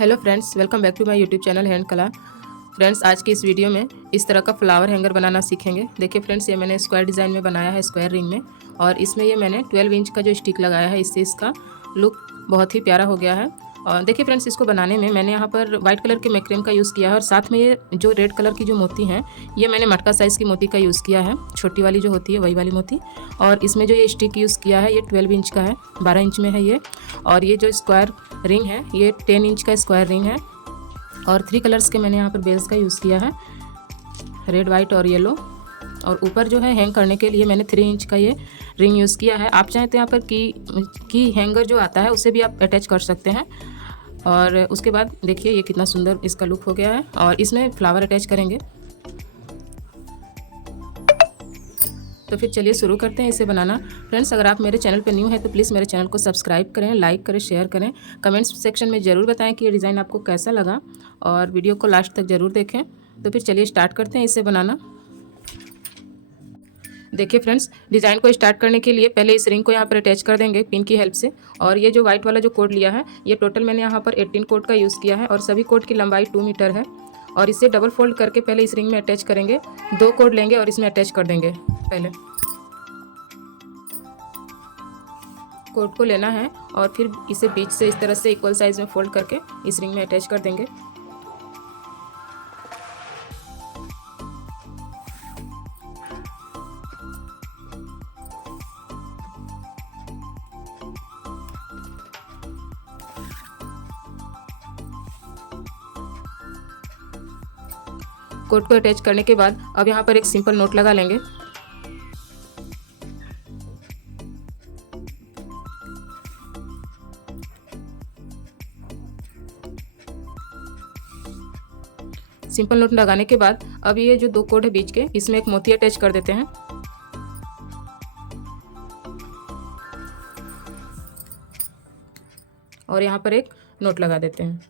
Hello friends, welcome back to my YouTube channel hand Kala. Friends, आज की इस video में इस तरह का फ्लावर हैंगर बनाना सीखेंगे। देखिए फ्रेंड्स, ये मैंने स्क्वायर डिज़ाइन में बनाया है, स्क्वायर रिंग में। और इसमें ये मैंने 12 इंच का जो स्टिक लगाया है, इससे इसका लुक बहुत ही प्यारा हो गया है। और देखिए फ्रेंड्स, इसको बनाने में मैंने यहाँ पर वाइट कलर के मैक्रेम का यूज़ किया है और साथ में ये जो रेड कलर की जो मोती हैं, ये मैंने मटका साइज़ की मोती का यूज़ किया है, छोटी वाली जो होती है वही वाली मोती। और इसमें जो ये स्टिक यूज़ किया है, ये 12 इंच का है, 12 इंच में है ये। और ये जो स्क्वायर रिंग है, ये 10 इंच का स्क्वायर रिंग है। और 3 कलर्स के मैंने यहाँ पर बेल्स का यूज़ किया है, रेड, वाइट और येलो। और ऊपर जो है हैंग करने के लिए मैंने 3 इंच का ये रिंग यूज़ किया है। आप चाहें तो यहाँ पर की हैंगर जो आता है उसे भी आप अटैच कर सकते हैं। और उसके बाद देखिए ये कितना सुंदर इसका लुक हो गया है। और इसमें फ्लावर अटैच करेंगे। तो फिर चलिए शुरू करते हैं इसे बनाना। फ्रेंड्स, अगर आप मेरे चैनल पर न्यू हैं तो प्लीज़ मेरे चैनल को सब्सक्राइब करें, लाइक करें, शेयर करें। कमेंट्स सेक्शन में ज़रूर बताएं कि ये डिज़ाइन आपको कैसा लगा और वीडियो को लास्ट तक ज़रूर देखें। तो फिर चलिए स्टार्ट करते हैं इसे बनाना। देखिए फ्रेंड्स, डिज़ाइन को स्टार्ट करने के लिए पहले इस रिंग को यहाँ पर अटैच कर देंगे पिन की हेल्प से। और ये जो वाइट वाला जो कोड लिया है, ये टोटल मैंने यहाँ पर 18 कोड का यूज़ किया है और सभी कोड की लंबाई 2 मीटर है। और इसे डबल फोल्ड करके पहले इस रिंग में अटैच करेंगे। 2 कोड लेंगे और इसमें अटैच कर देंगे। पहले कोड को लेना है और फिर इसे बीच से इस तरह से इक्वल साइज में फोल्ड करके इस रिंग में अटैच कर देंगे। कोड को अटैच करने के बाद अब यहाँ पर एक सिंपल नोट लगा लेंगे। सिंपल नोट लगाने के बाद अब ये जो 2 कोड है बीच के, इसमें एक मोती अटैच कर देते हैं। और यहाँ पर एक नोट लगा देते हैं।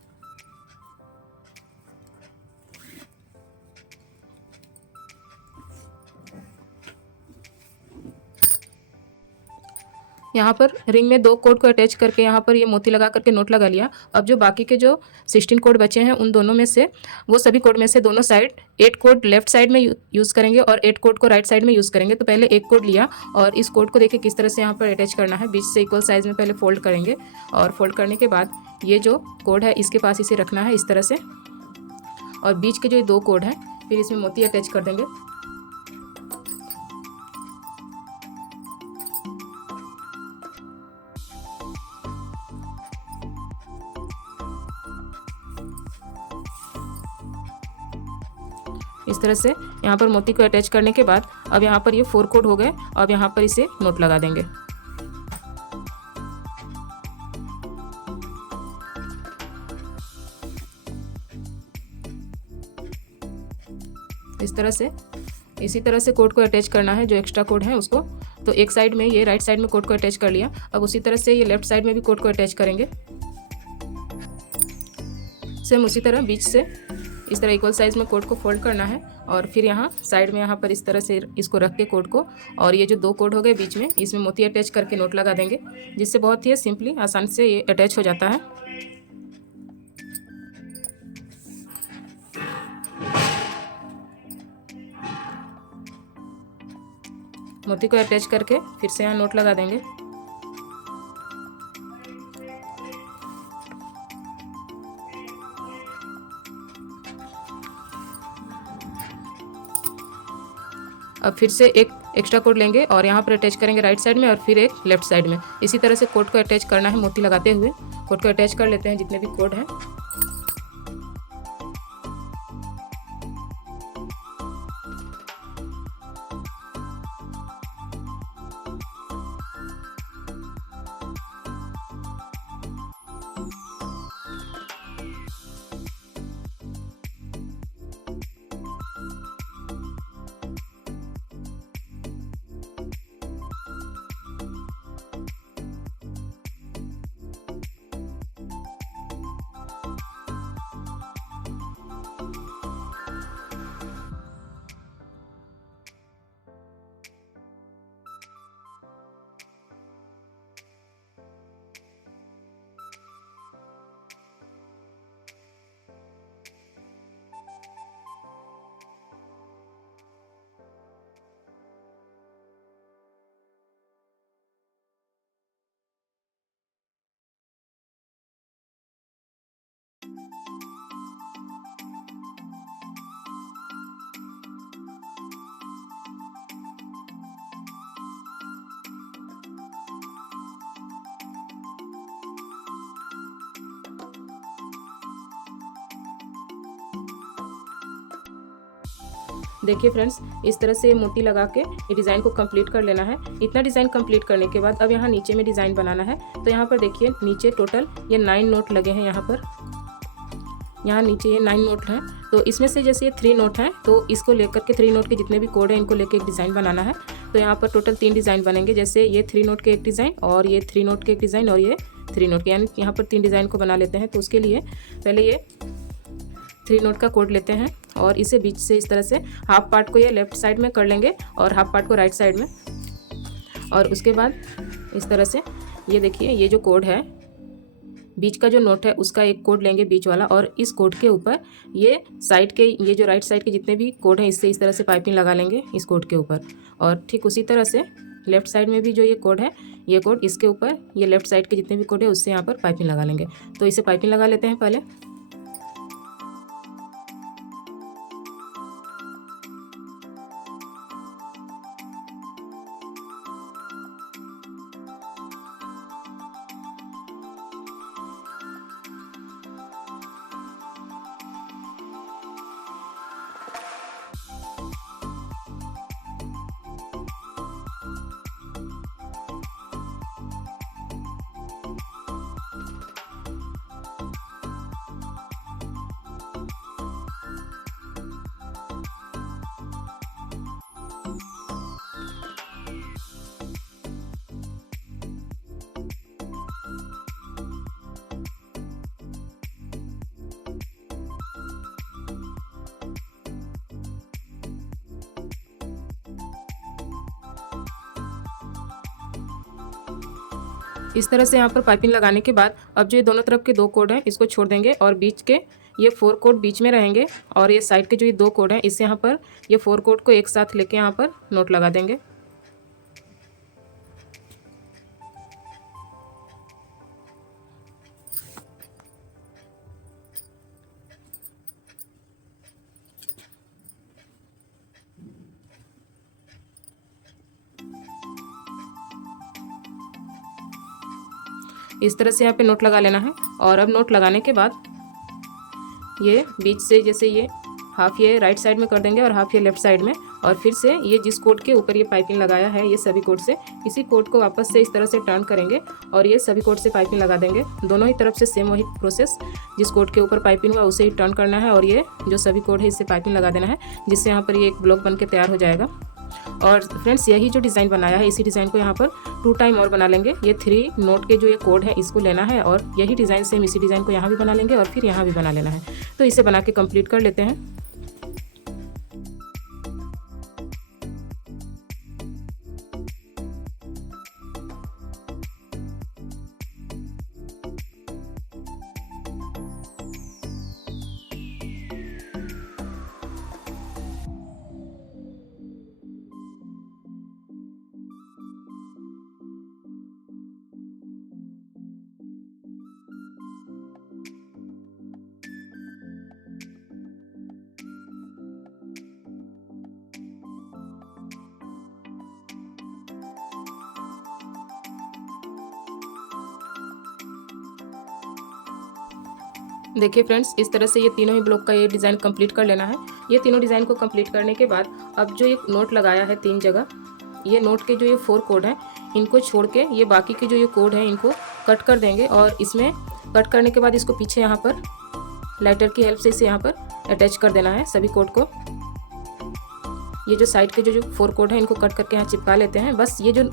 यहाँ पर रिंग में 2 कोड को अटैच करके यहाँ पर ये मोती लगा करके नोट लगा लिया। अब जो बाकी के जो 16 कोड बचे हैं, उन दोनों में से, वो सभी कोड में से दोनों साइड 8 कोड लेफ्ट साइड में यूज़ करेंगे और 8 कोड को राइट साइड में यूज़ करेंगे। तो पहले एक कोड लिया और इस कोड को देखिए किस तरह से यहाँ पर अटैच करना है। बीच से इक्वल साइज में पहले फोल्ड करेंगे और फोल्ड करने के बाद ये जो कोड है इसके पास इसे रखना है इस तरह से। और बीच के जो 2 कोड हैं, फिर इसमें मोती अटैच कर देंगे। इस तरह से यहाँ पर मोती को अटैच करने के बाद अब यहाँ पर ये 4 कोड हो गए। अब यहाँ पर इसे नोट लगा देंगे। इस तरह से, इसी तरह से कोड को अटैच करना है, जो एक्स्ट्रा कोड है उसको। तो एक साइड में ये राइट साइड में कोड को अटैच कर लिया। अब उसी तरह से ये लेफ्ट साइड में भी कोड को अटैच करेंगे। सेम उसी तरह बीच से इस तरह इक्वल साइज में कोड को फोल्ड करना है और फिर यहाँ साइड में यहाँ पर इस तरह से इसको रख के कोड को, और ये जो 2 कोड हो गए बीच में, इसमें मोती अटैच करके नोट लगा देंगे, जिससे बहुत ही सिंपली आसान से ये अटैच हो जाता है। मोती को अटैच करके फिर से यहाँ नोट लगा देंगे। अब फिर से एक एक्स्ट्रा कोड लेंगे और यहाँ पर अटैच करेंगे राइट साइड में और फिर एक लेफ्ट साइड में। इसी तरह से कोड को अटैच करना है मोती लगाते हुए। कोड को अटैच कर लेते हैं जितने भी कोड हैं। देखिए फ्रेंड्स, इस तरह से मोटी लगा के ये डिज़ाइन को कंप्लीट कर लेना है। इतना डिज़ाइन कंप्लीट करने के बाद अब यहाँ नीचे में डिज़ाइन बनाना है। तो यहाँ पर देखिए नीचे टोटल ये 9 नोट लगे हैं। यहाँ नीचे ये 9 नोट हैं। तो इसमें से जैसे ये 3 नोट हैं तो इसको लेकर के 3 नोट के जितने भी कोड हैं इनको लेकर एक डिज़ाइन बनाना है। तो यहाँ पर टोटल 3 डिज़ाइन बनेंगे, जैसे ये 3 नोट के एक डिज़ाइन और ये 3 नोट के एक डिज़ाइन और ये 3 नोट के, यानी यहाँ पर 3 डिज़ाइन को बना लेते हैं। तो उसके लिए पहले ये 3 नोट का कोड लेते हैं और इसे बीच से इस तरह से हाफ पार्ट को ये लेफ्ट साइड में कर लेंगे और हाफ पार्ट को राइट साइड में। और उसके बाद इस तरह से ये देखिए, ये जो कोड है बीच का जो नोट है उसका एक कोड लेंगे बीच वाला, और इस कोड के ऊपर ये साइड के, ये जो राइट साइड के जितने भी कोड हैं इससे इस तरह से पाइपिंग लगा लेंगे इस कोड के ऊपर। और ठीक उसी तरह से लेफ्ट साइड में भी जो ये कोड है, ये कोड इसके ऊपर, ये लेफ्ट साइड के जितने भी कोड है उससे यहाँ पर पाइपिंग लगा लेंगे। तो इसे पाइपिंग लगा लेते हैं पहले। इस तरह से यहाँ पर पाइपिंग लगाने के बाद अब जो ये दोनों तरफ के 2 कोड हैं इसको छोड़ देंगे और बीच के ये 4 कोड बीच में रहेंगे, और ये साइड के जो ये 2 कोड हैं इससे यहाँ पर ये 4 कोड को एक साथ लेके यहाँ पर नोट लगा देंगे। इस तरह से यहाँ पे नोट लगा लेना है। और अब नोट लगाने के बाद ये बीच से जैसे ये हाफ ये राइट साइड में कर देंगे और हाफ ये लेफ्ट साइड में, और फिर से ये जिस कोड के ऊपर ये पाइपिंग लगाया है ये सभी कोड से इसी कोड को वापस से इस तरह से टर्न करेंगे और ये सभी कोड से पाइपिंग लगा देंगे। दोनों ही तरफ से सेम वही प्रोसेस, जिस कोड के ऊपर पाइपिंग हुआ उसे ही टर्न करना है और ये जो सभी कोड है इससे पाइपिंग लगा देना है, जिससे यहाँ पर ये एक ब्लॉक बन के तैयार हो जाएगा। और फ्रेंड्स, यही जो डिज़ाइन बनाया है इसी डिज़ाइन को यहाँ पर 2 टाइम और बना लेंगे। ये 3 नोट के जो ये कोड है इसको लेना है और यही डिज़ाइन सेम इसी डिज़ाइन को यहाँ भी बना लेंगे और फिर यहाँ भी बना लेना है। तो इसे बना के कंप्लीट कर लेते हैं। देखिए फ्रेंड्स, इस तरह से ये तीनों ही ब्लॉक का ये डिज़ाइन कंप्लीट कर लेना है। ये तीनों डिज़ाइन को कंप्लीट करने के बाद अब जो ये नोट लगाया है 3 जगह, ये नोट के जो ये 4 कोड हैं इनको छोड़ के ये बाकी के जो ये कोड हैं इनको कट कर देंगे, और इसमें कट करने के बाद इसको पीछे यहाँ पर लाइटर की हेल्प से इसे यहाँ पर अटैच कर देना है सभी कोड को। ये जो साइड के जो 4 कोड हैं इनको कट करके यहाँ चिपका लेते हैं। बस ये जो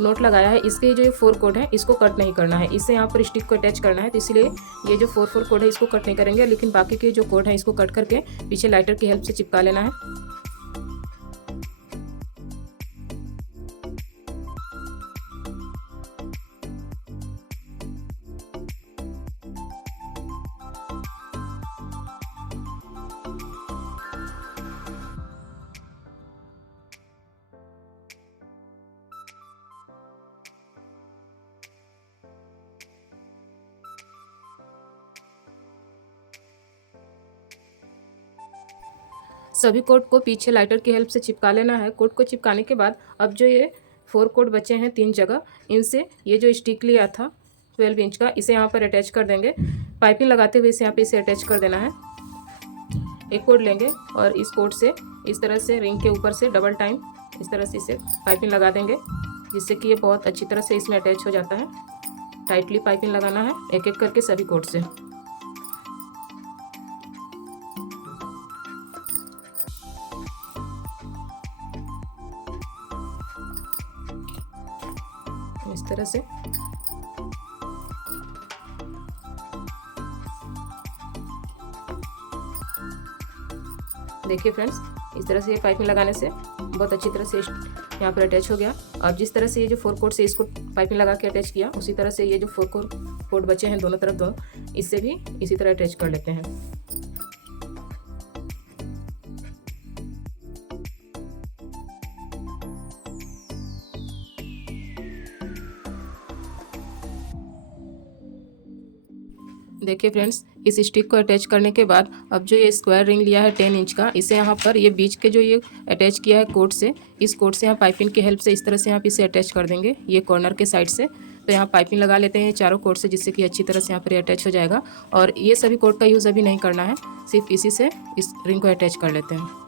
नोट लगाया है इसके जो ये 4 कोड है इसको कट नहीं करना है, इससे यहाँ पर स्टिक को अटैच करना है। तो इसलिए ये जो 4 कोड है इसको कट नहीं करेंगे, लेकिन बाकी के जो कोड है इसको कट करके पीछे लाइटर की हेल्प से चिपका लेना है। सभी कोड को पीछे लाइटर की हेल्प से चिपका लेना है। कोड को चिपकाने के बाद अब जो ये 4 कोड बचे हैं 3 जगह, इनसे ये जो स्टिक लिया था 12 इंच का इसे यहाँ पर अटैच कर देंगे। पाइपिंग लगाते हुए इसे यहाँ पे इसे अटैच कर देना है। एक कोड लेंगे और इस कोड से इस तरह से रिंग के ऊपर से डबल टाइम इस तरह से इसे पाइपिंग लगा देंगे, जिससे कि ये बहुत अच्छी तरह से इसमें अटैच हो जाता है। टाइटली पाइपिंग लगाना है एक एक करके सभी कोड से। इस तरह से देखिए फ्रेंड्स, इस तरह से ये पाइपिंग लगाने से बहुत अच्छी तरह से यहाँ पर अटैच हो गया। और जिस तरह से ये जो 4 कोड से इसको पाइपिंग लगा के अटैच किया, उसी तरह से ये जो 4 कोड बचे हैं दोनों तरफ दोनों, इससे भी इसी तरह अटैच कर लेते हैं। देखिए फ्रेंड्स, इस स्टिक को अटैच करने के बाद अब जो ये स्क्वायर रिंग लिया है 10 इंच का, इसे यहाँ पर ये बीच के जो ये अटैच किया है कोड से, इस कोड से यहाँ पाइपिंग की हेल्प से इस तरह से यहाँ पे इसे अटैच कर देंगे ये कॉर्नर के साइड से। तो यहाँ पाइपिंग लगा लेते हैं चारों कोड से, जिससे कि अच्छी तरह से यहाँ पर अटैच हो जाएगा। और ये सभी कोड का यूज़ अभी नहीं करना है, सिर्फ इसी से इस रिंग को अटैच कर लेते हैं।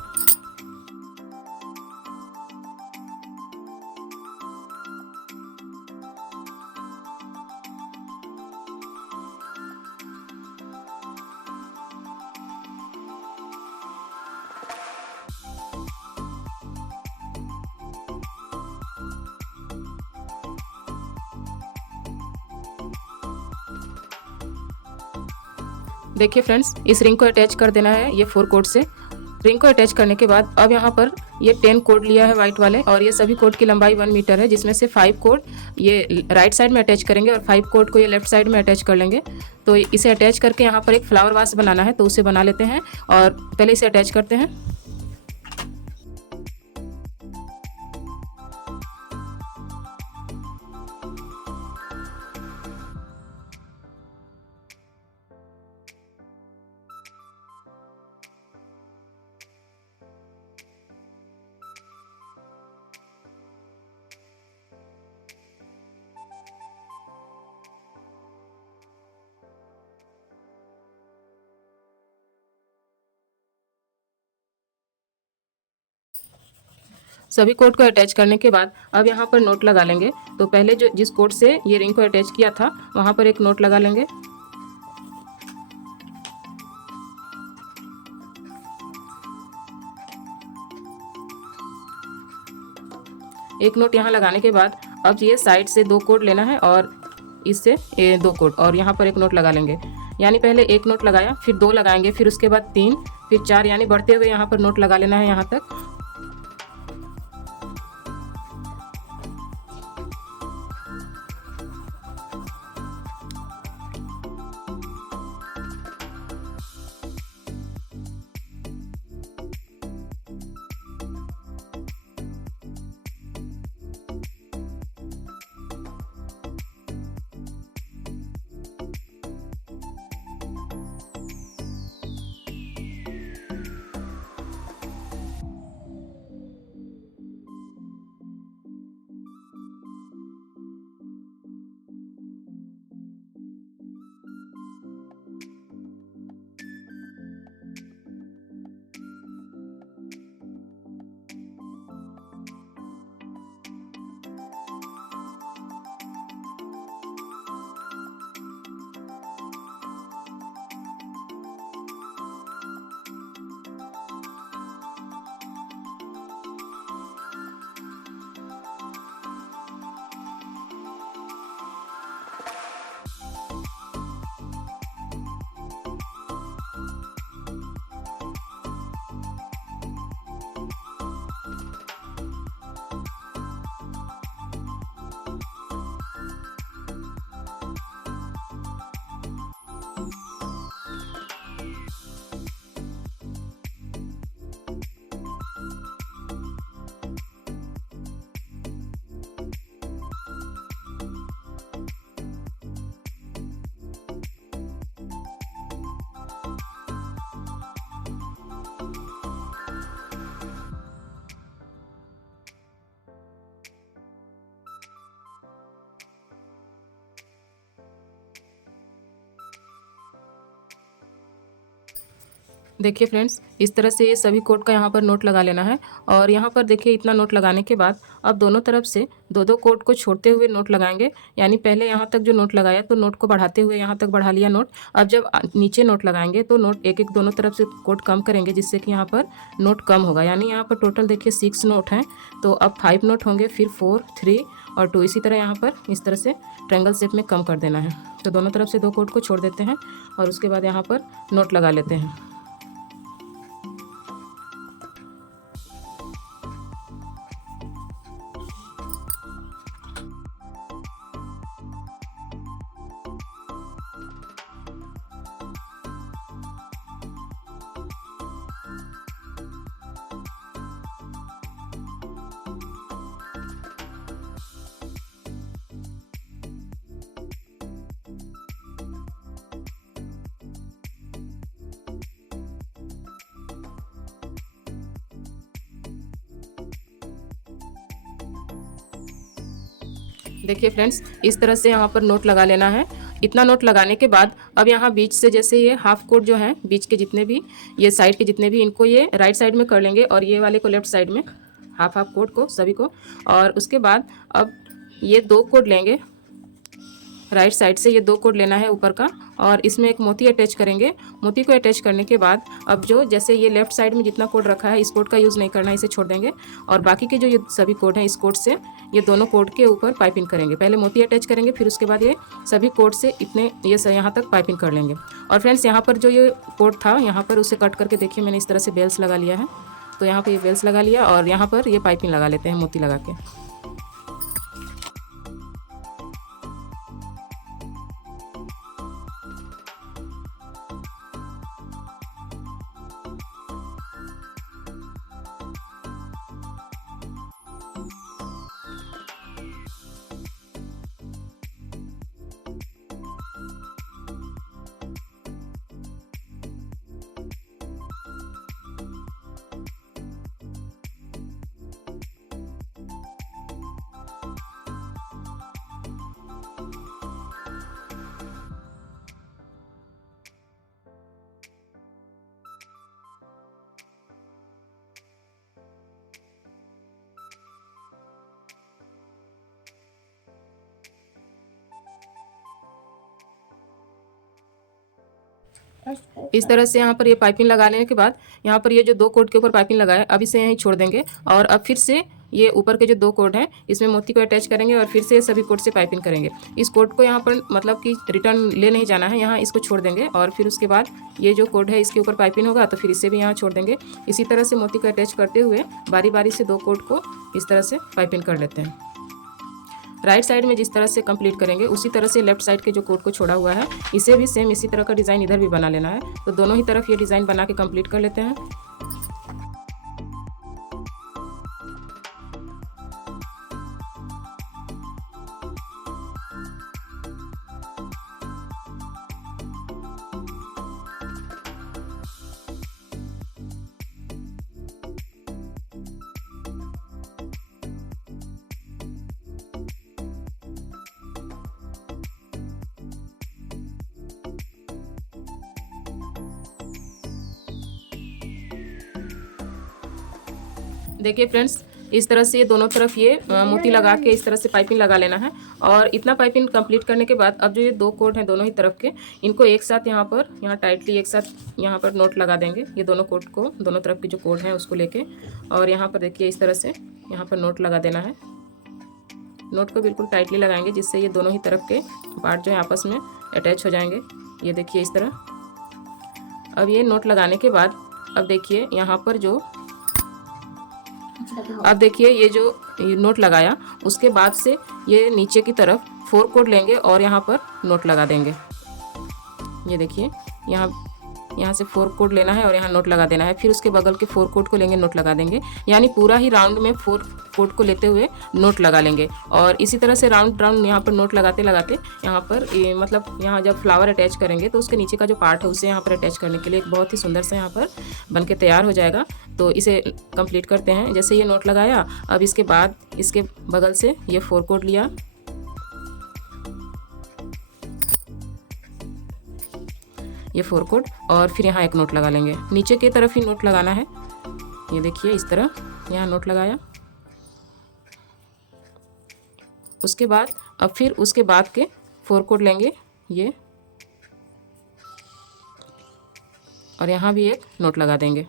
देखिए फ्रेंड्स, इस रिंग को अटैच कर देना है ये 4 कोड से। रिंग को अटैच करने के बाद अब यहाँ पर ये 10 कोड लिया है वाइट वाले, और ये सभी कोड की लंबाई 1 मीटर है, जिसमें से 5 कोड ये राइट साइड में अटैच करेंगे और 5 कोड को ये लेफ्ट साइड में अटैच कर लेंगे। तो इसे अटैच करके यहाँ पर एक फ्लावर वास बनाना है, तो उसे बना लेते हैं और पहले इसे अटैच करते हैं। सभी कोड को अटैच करने के बाद अब यहाँ पर नोट लगा लेंगे। तो पहले जो जिस कोड से ये रिंग को अटैच किया था वहाँ पर एक नोट लगा लेंगे। एक नोट यहाँ लगाने के बाद अब ये साइड से 2 कोड लेना है और इससे 2 कोड, और यहाँ पर एक नोट लगा लेंगे। यानी पहले एक नोट लगाया, फिर 2 लगाएंगे, फिर उसके बाद 3, फिर 4, यानी बढ़ते हुए यहाँ पर नोट लगा लेना है यहाँ तक। देखिए फ्रेंड्स, इस तरह से ये सभी कोड का यहाँ पर नोट लगा लेना है। और यहाँ पर देखिए इतना नोट लगाने के बाद अब दोनों तरफ से दो दो कोड को छोड़ते हुए नोट लगाएंगे। यानी पहले यहाँ तक जो नोट लगाया तो नोट को बढ़ाते हुए यहाँ तक बढ़ा लिया नोट। अब जब नीचे नोट लगाएंगे तो नोट एक एक दोनों तरफ से कोड कम करेंगे, जिससे कि यहाँ पर नोट कम होगा। यानी यहाँ पर टोटल देखिए 6 नोट हैं, तो अब 5 नोट होंगे, फिर 4, 3 और 2। इसी तरह यहाँ पर इस तरह से ट्रायंगल शेप में कम कर देना है। तो दोनों तरफ से 2 कोड को छोड़ देते हैं और उसके बाद यहाँ पर नोट लगा लेते हैं। देखिए फ्रेंड्स, इस तरह से यहाँ पर नोट लगा लेना है। इतना नोट लगाने के बाद अब यहाँ बीच से जैसे ये हाफ कोड जो है, बीच के जितने भी ये साइड के जितने भी, इनको ये राइट साइड में कर लेंगे और ये वाले को लेफ्ट साइड में, हाफ हाफ कोड को सभी को। और उसके बाद अब ये 2 कोड लेंगे राइट साइड से, ये 2 कोड लेना है ऊपर का, और इसमें एक मोती अटैच करेंगे। मोती को अटैच करने के बाद अब जो जैसे ये लेफ्ट साइड में जितना कोड रखा है, इस कोड का यूज़ नहीं करना है, इसे छोड़ देंगे। और बाकी के जो ये सभी कोड हैं, इस कोड से ये दोनों कोड के ऊपर पाइपिंग करेंगे। पहले मोती अटैच करेंगे, फिर उसके बाद ये सभी कोड से इतने ये यहाँ तक पाइपिंग कर लेंगे। और फ्रेंड्स, यहाँ पर जो ये कोड था, यहाँ पर उसे कट करके देखिए मैंने इस तरह से बेल्स लगा लिया है। तो यहाँ पर ये बेल्स लगा लिया और यहाँ पर ये पाइपिंग लगा लेते हैं मोती लगा के। इस तरह से यहाँ पर ये पाइपिंग लगा लेने के बाद यहाँ पर ये जो 2 कोड के ऊपर पाइपिंग लगाए, अब इसे यहीं छोड़ देंगे। और अब फिर से ये ऊपर के जो 2 कोड हैं, इसमें मोती को अटैच करेंगे और फिर से ये सभी कोड से पाइपिंग करेंगे। इस कोड को यहाँ पर मतलब कि रिटर्न ले नहीं जाना है, यहाँ इसको छोड़ देंगे। और फिर उसके बाद ये जो कोड है इसके ऊपर पाइपिंग होगा, तो फिर इसे भी यहाँ छोड़ देंगे। इसी तरह से मोती को अटैच करते हुए बारी बारी से 2 कोड को इस तरह से पाइपिंग कर लेते हैं। राइट साइड में जिस तरह से कंप्लीट करेंगे, उसी तरह से लेफ्ट साइड के जो कोड को छोड़ा हुआ है, इसे भी सेम इसी तरह का डिज़ाइन इधर भी बना लेना है। तो दोनों ही तरफ ये डिज़ाइन बना के कंप्लीट कर लेते हैं। देखिए फ्रेंड्स, इस तरह से दोनों तरफ ये मोती लगा के इस तरह से पाइपिंग लगा लेना है। और इतना पाइपिंग कंप्लीट करने के बाद अब जो ये 2 कोड हैं दोनों ही तरफ के, इनको एक साथ यहाँ टाइटली एक साथ यहाँ पर नोट लगा देंगे। ये दोनों कोड को, दोनों तरफ के जो कोड हैं उसको लेके, और यहाँ पर देखिए इस तरह से यहाँ पर नोट लगा देना है। नोट को बिल्कुल टाइटली लगाएंगे, जिससे ये दोनों ही तरफ के पार्ट जो है आपस में अटैच हो जाएंगे। ये देखिए इस तरह। अब ये नोट लगाने के बाद अब देखिए यहाँ पर जो अब देखिए ये जो नोट लगाया, उसके बाद से ये नीचे की तरफ 4 कोड लेंगे और यहाँ पर नोट लगा देंगे। ये देखिए यहाँ से 4 कोड लेना है और यहाँ नोट लगा देना है। फिर उसके बगल के 4 कोड को लेंगे, नोट लगा देंगे। यानी पूरा ही राउंड में 4 कोड को लेते हुए नोट लगा लेंगे। और इसी तरह से राउंड राउंड यहाँ पर नोट लगाते लगाते यहाँ पर मतलब यहाँ जब फ्लावर अटैच करेंगे तो उसके नीचे का जो पार्ट है उसे यहाँ पर अटैच करने के लिए एक बहुत ही सुंदर सा यहाँ पर बन के तैयार हो जाएगा। तो इसे कंप्लीट करते हैं। जैसे ये नोट लगाया, अब इसके बाद इसके बगल से ये 4 कोड लिया, ये 4 कोड, और फिर यहाँ एक नोट लगा लेंगे। नीचे की तरफ ही नोट लगाना है, ये देखिए इस तरह यहाँ नोट लगाया। उसके बाद अब फिर उसके बाद के 4 कोड लेंगे ये, और यहाँ भी एक नोट लगा देंगे।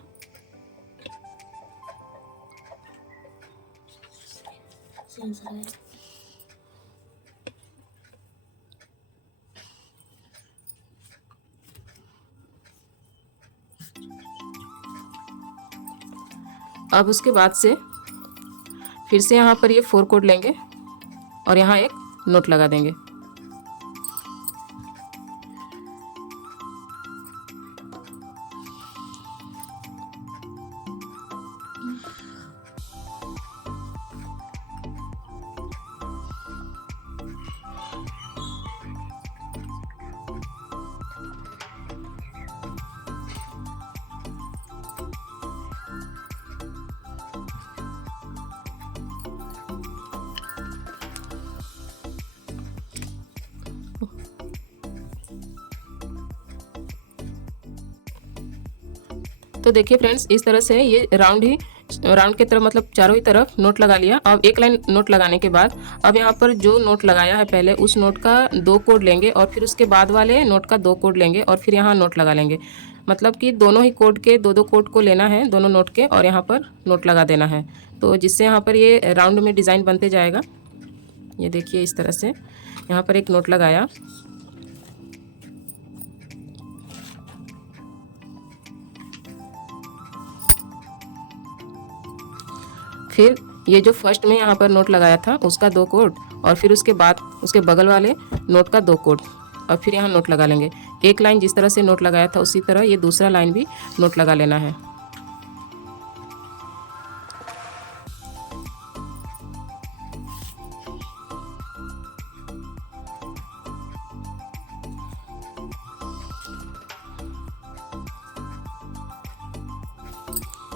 अब उसके बाद से फिर से यहाँ पर ये 4 कोड लेंगे और यहाँ एक नोट लगा देंगे। तो देखिए फ्रेंड्स, इस तरह से ये राउंड की तरफ, मतलब चारों ही तरफ नोट लगा लिया। अब एक लाइन नोट लगाने के बाद अब यहाँ पर जो नोट लगाया है पहले, उस नोट का 2 कोड लेंगे और फिर उसके बाद वाले नोट का 2 कोड लेंगे और फिर यहाँ नोट लगा लेंगे। मतलब कि दोनों ही कोड के 2-2 कोड को लेना है, दोनों नोट के, और यहाँ पर नोट लगा देना है। तो जिससे यहाँ पर ये राउंड में डिज़ाइन बनते जाएगा। ये देखिए इस तरह से यहाँ पर एक नोट लगाया, फिर ये जो फर्स्ट में यहाँ पर नोट लगाया था उसका 2 कोड, और फिर उसके बाद उसके बगल वाले नोट का 2 कोड, और फिर यहाँ नोट लगा लेंगे। एक लाइन जिस तरह से नोट लगाया था उसी तरह ये दूसरा लाइन भी नोट लगा लेना है।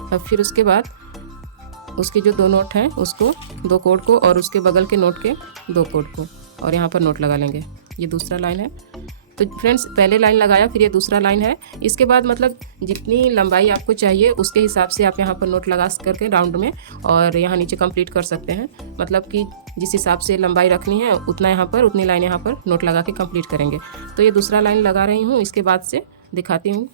अब फिर उसके बाद उसके जो 2 नोट हैं उसको 2 कोड को, और उसके बगल के नोट के 2 कोड को, और यहाँ पर नोट लगा लेंगे। ये दूसरा लाइन है। तो फ्रेंड्स, पहले लाइन लगाया, फिर ये दूसरा लाइन है। इसके बाद मतलब जितनी लंबाई आपको चाहिए उसके हिसाब से आप यहाँ पर नोट लगा करके राउंड में, और यहाँ नीचे कंप्लीट कर सकते हैं। मतलब कि जिस हिसाब से लंबाई रखनी है उतना यहाँ पर, उतनी लाइन यहाँ पर नोट लगा के कंप्लीट करेंगे। तो ये दूसरा लाइन लगा रही हूँ, इसके बाद से दिखाती हूँ।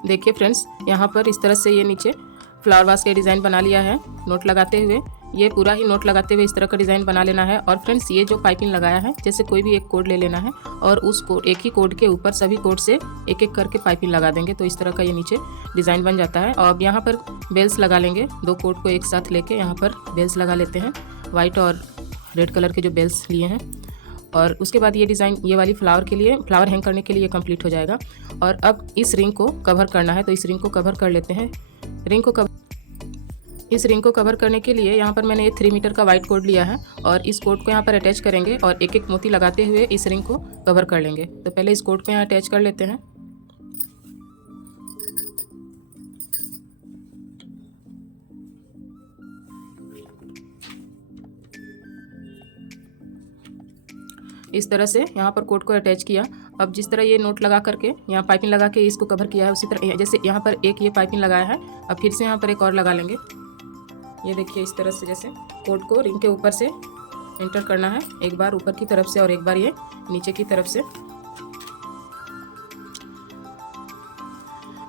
देखिए फ्रेंड्स, यहाँ पर इस तरह से ये नीचे फ्लावर वास का डिज़ाइन बना लिया है नोट लगाते हुए। ये पूरा ही नोट लगाते हुए इस तरह का डिज़ाइन बना लेना है। और फ्रेंड्स, ये जो पाइपिंग लगाया है, जैसे कोई भी एक कोड ले लेना है और उस कोड, एक ही कोड के ऊपर सभी कोड से एक एक करके पाइपिंग लगा देंगे। तो इस तरह का ये नीचे डिज़ाइन बन जाता है। और अब यहाँ पर बेल्स लगा लेंगे, 2 कोड को एक साथ लेके यहाँ पर बेल्स लगा लेते हैं। वाइट और रेड कलर के जो बेल्स लिए हैं, और उसके बाद ये डिज़ाइन, ये वाली फ्लावर के लिए, फ्लावर हैंग करने के लिए कंप्लीट हो जाएगा। और अब इस रिंग को कवर करना है, तो इस रिंग को कवर कर लेते हैं। इस रिंग को कवर करने के लिए यहाँ पर मैंने ये 3 मीटर का वाइट कोड लिया है, और इस कोड को यहाँ पर अटैच करेंगे और एक एक मोती लगाते हुए इस रिंग को कवर कर लेंगे। तो पहले इस कोड को यहाँ अटैच कर लेते हैं। इस तरह से यहाँ पर कोड को अटैच किया। अब जिस तरह ये नोट लगा करके यहाँ पाइपिंग लगा के इसको कवर किया है, उसी तरह जैसे यहाँ पर एक ये पाइपिंग लगाया है, अब फिर से यहाँ पर एक और लगा लेंगे। ये देखिए इस तरह से जैसे कोड को रिंग के ऊपर से एंटर करना है, एक बार ऊपर की तरफ से और एक बार ये नीचे की तरफ से।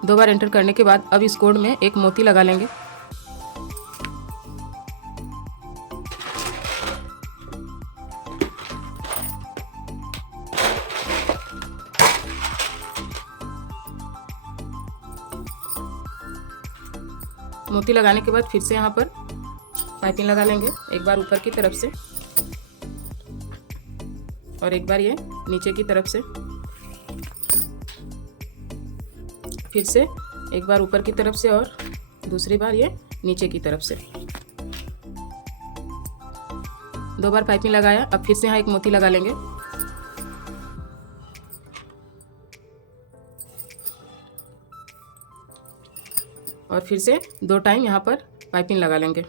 2 बार एंटर करने के बाद अब इस कोड में एक मोती लगा लेंगे। मोती लगाने के बाद फिर से यहाँ पर पाइपिंग लगा लेंगे, एक बार ऊपर की तरफ से और एक बार ये नीचे की तरफ से, फिर से एक बार ऊपर की तरफ से और दूसरी बार ये नीचे की तरफ से। 2 बार पाइपिंग लगाया। अब फिर से यहाँ एक मोती लगा लेंगे और फिर से 2 टाइम यहाँ पर पाइपिंग लगा लेंगे।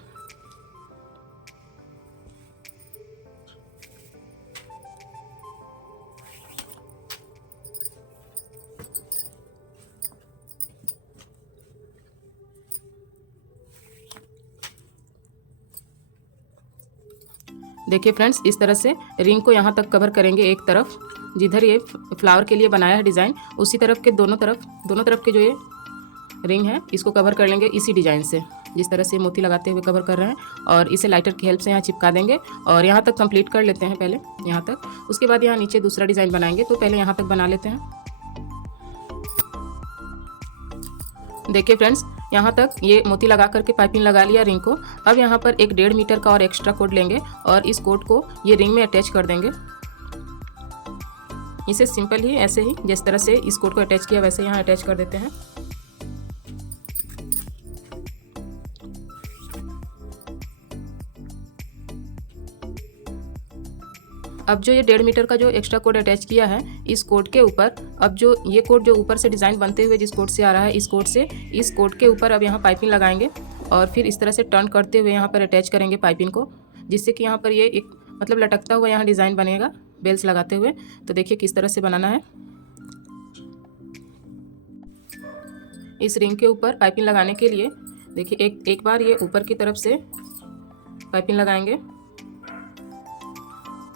देखिए फ्रेंड्स, इस तरह से रिंग को यहाँ तक कवर करेंगे। एक तरफ जिधर ये फ्लावर के लिए बनाया है डिज़ाइन, उसी तरफ के दोनों तरफ के जो ये रिंग है इसको कवर कर लेंगे इसी डिज़ाइन से, जिस तरह से मोती लगाते हुए कवर कर रहे हैं। और इसे लाइटर की हेल्प से यहाँ चिपका देंगे और यहाँ तक कंप्लीट कर लेते हैं पहले, यहाँ तक। उसके बाद यहाँ नीचे दूसरा डिज़ाइन बनाएंगे, तो पहले यहाँ तक बना लेते हैं। देखिए फ्रेंड्स, यहाँ तक ये मोती लगा करके पाइपिंग लगा लिया रिंग को। अब यहाँ पर एक 1.5 मीटर का और एक्स्ट्रा कोड लेंगे और इस कोड को ये रिंग में अटैच कर देंगे। इसे सिंपल ही ऐसे ही जिस तरह से इस कोड को अटैच किया वैसे यहाँ अटैच कर देते हैं। अब जो ये 1.5 मीटर का जो एक्स्ट्रा कोड अटैच किया है, इस कोड के ऊपर अब जो ये कोड जो ऊपर से डिज़ाइन बनते हुए जिस कोड से आ रहा है, इस कोड के ऊपर अब यहाँ पाइपिंग लगाएंगे और फिर इस तरह से टर्न करते हुए यहाँ पर अटैच करेंगे पाइपिंग को, जिससे कि यहाँ पर ये एक मतलब लटकता हुआ यहाँ डिज़ाइन बनेगा बेल्स लगाते हुए। तो देखिए किस तरह से बनाना है। इस रिंग के ऊपर पाइपिंग लगाने के लिए देखिए एक बार ये ऊपर की तरफ से पाइपिंग लगाएंगे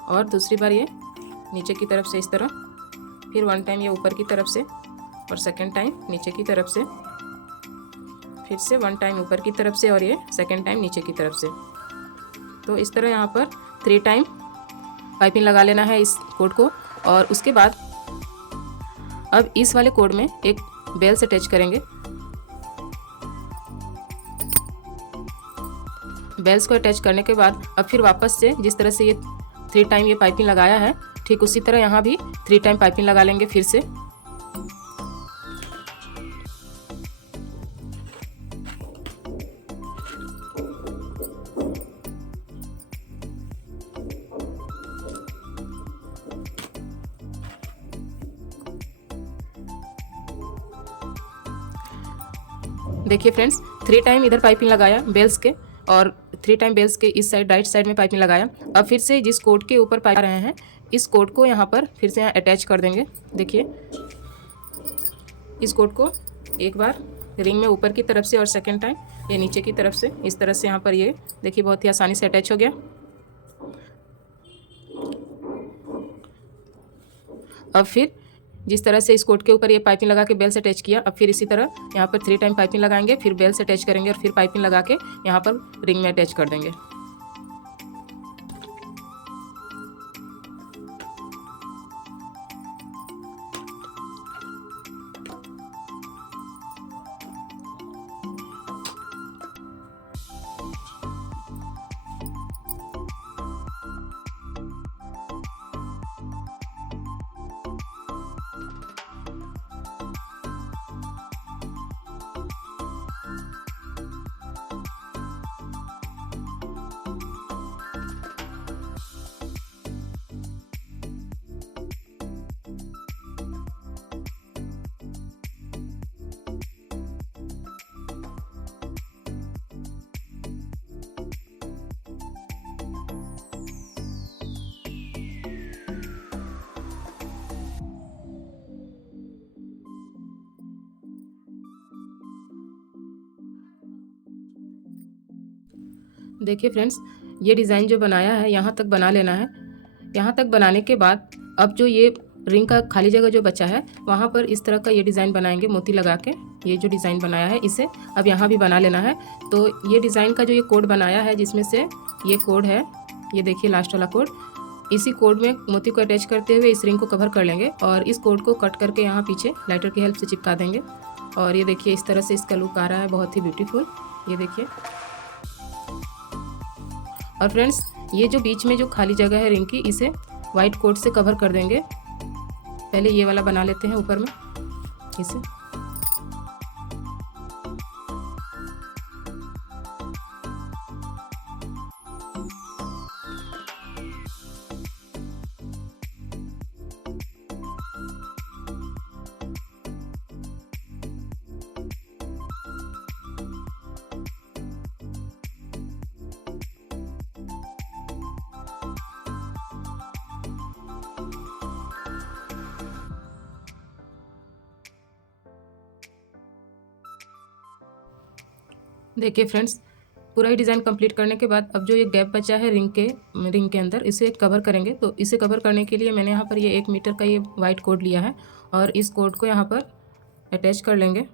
और दूसरी बार ये नीचे की तरफ से इस तरह, फिर 1 टाइम ये ऊपर की तरफ से और सेकंड टाइम नीचे की तरफ से, फिर से 1 टाइम ऊपर की तरफ से और ये सेकंड टाइम नीचे की तरफ से। तो इस तरह यहाँ पर 3 टाइम पाइपिंग लगा लेना है इस कोड को। और उसके बाद अब इस वाले कोड में एक बेल से अटैच करेंगे। बेल्स को अटैच करने के बाद अब फिर वापस से जिस तरह से ये 3 टाइम ये पाइपिंग लगाया है, ठीक उसी तरह यहाँ भी 3 टाइम पाइपिंग लगा लेंगे फिर से। देखिए फ्रेंड्स, 3 टाइम इधर पाइपिंग लगाया बेल्स के और 3 टाइम बेल्स के इस साइड राइट साइड में पाइपिंग लगाया। अब फिर से जिस कोड के ऊपर पाइप रहे हैं, इस कोड को यहाँ पर फिर से यहाँ अटैच कर देंगे। देखिए इस कोड को एक बार रिंग में ऊपर की तरफ से और सेकंड टाइम ये नीचे की तरफ से इस तरह से यहाँ पर ये देखिए बहुत ही आसानी से अटैच हो गया। अब फिर जिस तरह से इस कोड के ऊपर ये पाइपिंग लगा के बेल से अटैच किया, अब फिर इसी तरह यहाँ पर 3 टाइम पाइपिंग लगाएंगे, फिर बेल से अटैच करेंगे और फिर पाइपिंग लगा के यहाँ पर रिंग में अटैच कर देंगे। देखिए फ्रेंड्स, ये डिज़ाइन जो बनाया है यहाँ तक बना लेना है। यहाँ तक बनाने के बाद अब जो ये रिंग का खाली जगह जो बचा है वहाँ पर इस तरह का ये डिज़ाइन बनाएंगे मोती लगा के। ये जो डिज़ाइन बनाया है इसे अब यहाँ भी बना लेना है। तो ये डिज़ाइन का जो ये कोड बनाया है जिसमें से ये कोड है, ये देखिए लास्ट वाला कोड, इसी कोड में मोती को अटैच करते हुए इस रिंग को कवर कर लेंगे और इस कोड को कट करके यहाँ पीछे लाइटर की हेल्प से चिपका देंगे। और ये देखिए इस तरह से इसका लुक आ रहा है, बहुत ही ब्यूटीफुल। ये देखिए और फ्रेंड्स ये जो बीच में जो खाली जगह है रिंग की, इसे वाइट कोट से कवर कर देंगे। पहले ये वाला बना लेते हैं ऊपर में इसे। देखिए फ्रेंड्स, पूरा ही डिज़ाइन कंप्लीट करने के बाद अब जो ये गैप बचा है रिंग के अंदर, इसे कवर करेंगे। तो इसे कवर करने के लिए मैंने यहाँ पर ये 1 मीटर का ये वाइट कोड लिया है और इस कोड को यहाँ पर अटैच कर लेंगे।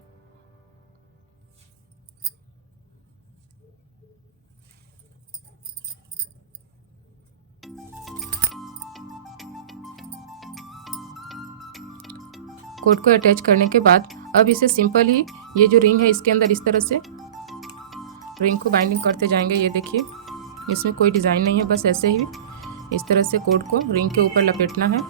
कोड को अटैच करने के बाद अब इसे सिंपल ही ये जो रिंग है इसके अंदर इस तरह से रिंग को बाइंडिंग करते जाएंगे। ये देखिए, इसमें कोई डिज़ाइन नहीं है, बस ऐसे ही इस तरह से कोड को रिंग के ऊपर लपेटना है।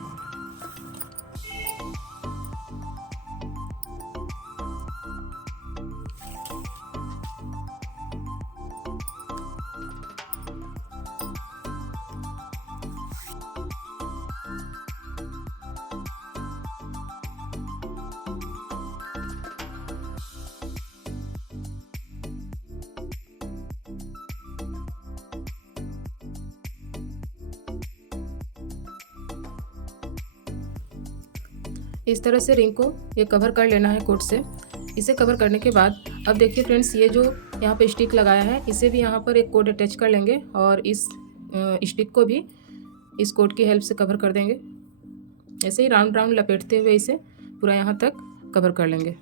इस तरह से रिंग को ये कवर कर लेना है कोड से। इसे कवर करने के बाद अब देखिए फ्रेंड्स, ये जो यहाँ पे स्टिक लगाया है इसे भी यहाँ पर एक कोड अटैच कर लेंगे और इस स्टिक को भी इस कोड की हेल्प से कवर कर देंगे। ऐसे ही राउंड राउंड लपेटते हुए इसे पूरा यहाँ तक कवर कर लेंगे।